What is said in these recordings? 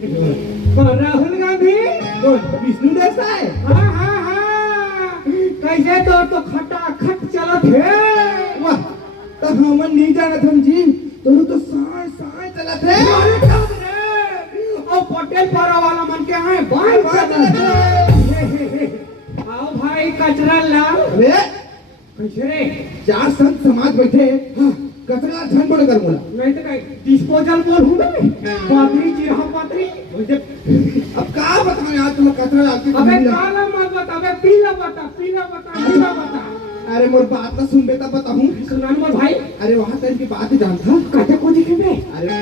राहुल गांधी विष्णु देसाई हाँ हाँ हाँ कैसे तो खटाखट चलत है वाह तो हमन नहीं जानत हम जी तो साय साय चलत है अरे तब रे और पटेल पारा वाला मन के हैं बाई चलत है आओ भाई कचरा लाओ अरे कैसे रे चार संत समाज बैठे कचरा झन पड़ कर बोला नहीं तो डिस्पोजल बोल हूँ मैं पात्री चिरहा पात्री अब का बताऊं यार तुम्हें कचरा लाके अबे काला मत बता अबे पीला बता अरे मोर बात तो सुन बेटा बताऊं सुना मोर भाई अरे वहां टाइम की बात जान था कहते को दिखे बे अरे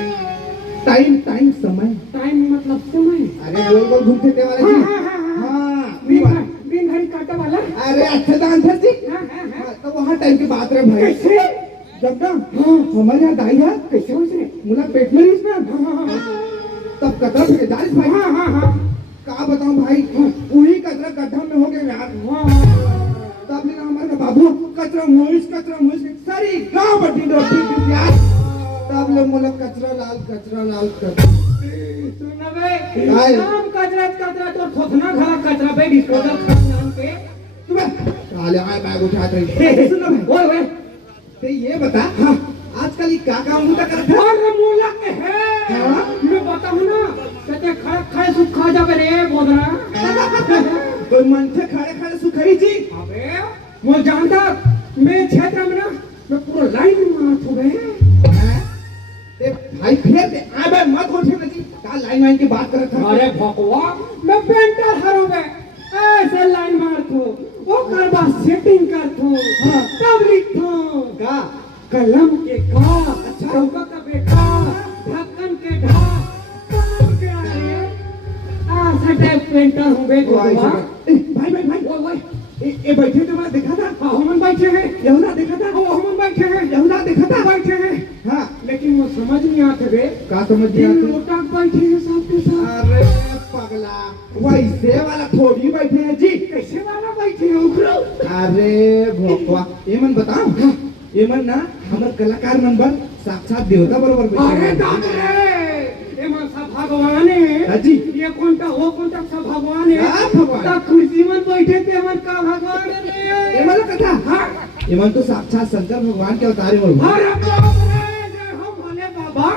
टाइम समय मतलब समय अरे गोल गोल घूमते थे वाले जी हां दिन घड़ी काटे वाला अरे अच्छा दान था जी तो वहां टाइम की बात रे भाई कैसे जब ना हमारे यहाँ दाई है कैसे हो रे मुला पेट में रही ना तब कतरा थे दारिस भाई हाँ का बताऊं भाई वही कचरा गड्ढा में हो गए यार तब लेना हमारे बाबू कचरा मोइस सारी गांव बटी डोटी यार तब ले मोला कचरा लाल कर सुन बे नाम कचरा तो थोथना घरा कचरा बे डिस्पोजल खान पे तुम्हें काले आए बैग उठा रही सुन ना भाई ओए ते ये बता आजकल ये का मुंडा करता है और मूला के है मैं बताऊं ना कहते खड़े सुख खा जावे रे बोदरा कोई मन से खड़े सुखाई जी अबे वो जानता मैं क्षेत्र में ना मैं पूरा लाइन मार हो गए ए भाई फिर आबे मत उठे ना जी का लाइन की बात करत था अरे भगवा मैं पेंटर हरो बे ऐसे लाइन मार थो वो करबा सेटिंग कर थो तब लिख थो का कलम के का चौका का बेटा ढक्कन के ढा काम के आए सटे पेंटर हूं बे भगवा भाई ओए ए बैठे तो मैं देखा था हम बैठे हैं यहुना देखा था हम बैठे हैं यहुना देखा था बैठे हैं हां लेकिन वो समझ नहीं आते बे का समझ नहीं आते लोटा बैठे हैं सबके साथ अरे पगला वैसे वाला थोड़ी बैठे हैं जी कैसे वाला बैठे हैं उखरो अरे भोकवा ये मन बताओ ये मन ना हमारे कलाकार नंबर साक्षात देवता बरोबर बैठे अरे दाद रे ये मन सब भगवान है जी ये कौनटा वो कौनटा सब भगवान है का भगवान ता कुर्सी में बैठे थे मन का भगवान रे ये मन कथा हां ये मन तो साक्षात शंकर भगवान के अवतार है बोल अरे बाप रे जय हो भोले बाबा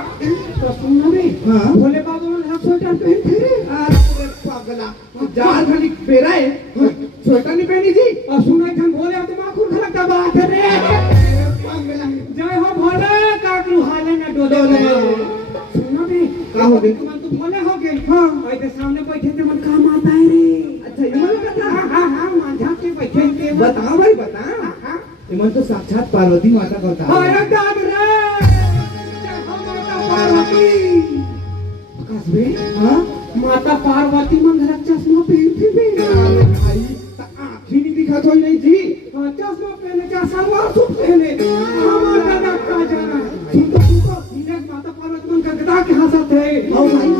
तो सुन रे हां भोले बाबा मन हाफ स्वेटर पहनते रे अरे पगला जार खाली पेरा है स्वेटर नहीं पहनी जी और सुनाई हम भोले तो माखून खलक का बात है रे पगला जय हो भोले काकू हाले न डोले सुनो भी का हो गई मन तो भोले हो गए हां ऐसे सामने बैठे थे मन काम आता है रे अच्छा ये मन कथा हां मांझा के बैठे थे बताओ भाई बता ये मन तो साक्षात पार्वती माता का अवतार है अरे दाद रे जय हो माता पार्वती कसबे हां माता पार्वती मन घर चश्मा पहनती भी अरे भाई आँख ही नहीं दिखा तो नहीं जी चश्मा पहने क्या सलवार सूट पहने हमारा दादा का जाना सुन तो इन्हें माता पार्वती मन का गदा के हंसते ओ भाई